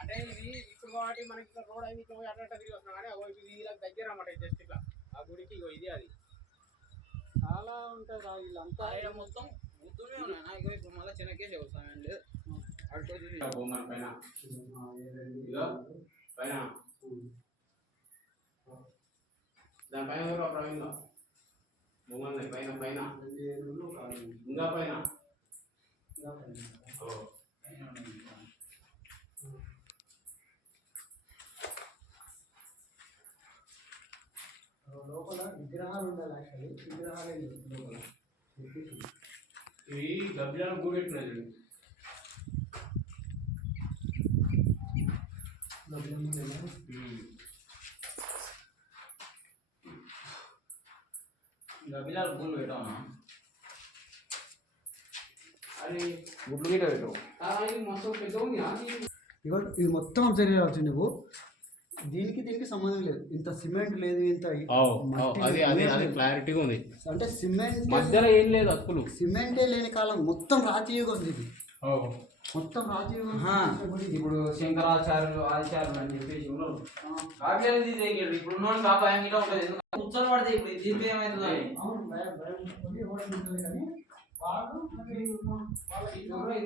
అంటే ఇది ఇప్పుడు కాబట్టి మనకి రోడ్ అయింది ఇట్లా పోయి అట్లా తిరిగి వస్తున్నాం కానీ ఇది ఇలా దగ్గర అన్నమాట జస్ట్ ఇట్లా ఆ గుడికి ఇది అది చాలా ఉంటుంది రా వీళ్ళంతా మొత్తం ముద్దునే ఉన్నాయి నాకు ఇప్పుడు మళ్ళీ చిన్నకే చెబుతాను లేదు బొమ్మల పైన ఇదో పైన దానిపైన కూడా ప్రవీణ్గా బొమ్మలు పైన పైన ఇంకా పైన లోపల విగ్రహాలు ఉండాలి. యాక్చువల్లీ విగ్రహాలే లోపల ఇవి గబ్బిలాలు కూడెట్టినది గబ్బిలాలు పూలు పెట్టామా అది గుడ్లు గిట్ట పెట్టావు మొత్తం పెద్ద ఉంది ఇగో ఇది మొత్తం అబ్జర్వ్ చేయాల్సి నువ్వు. దీనికి సంబంధం లేదు. ఇంత సిమెంట్ లేదు, ఇంత క్లారిటీగా ఉంది. అంటే సిమెంట్ మధ్యలో ఏం లేదు అసలు. సిమెంటే లేని కాలం మొత్తం రాజీయుగం ఉంది ఇది. మొత్తం రాజీయుగం. ఇప్పుడు శంకరాచార్యులు ఆచార్యులు అని చెప్పేసి ఇప్పుడు కూర్చొని పడితే ఇప్పుడు జీపీ ఏమైతుంది కానీ వాళ్ళు ఇంత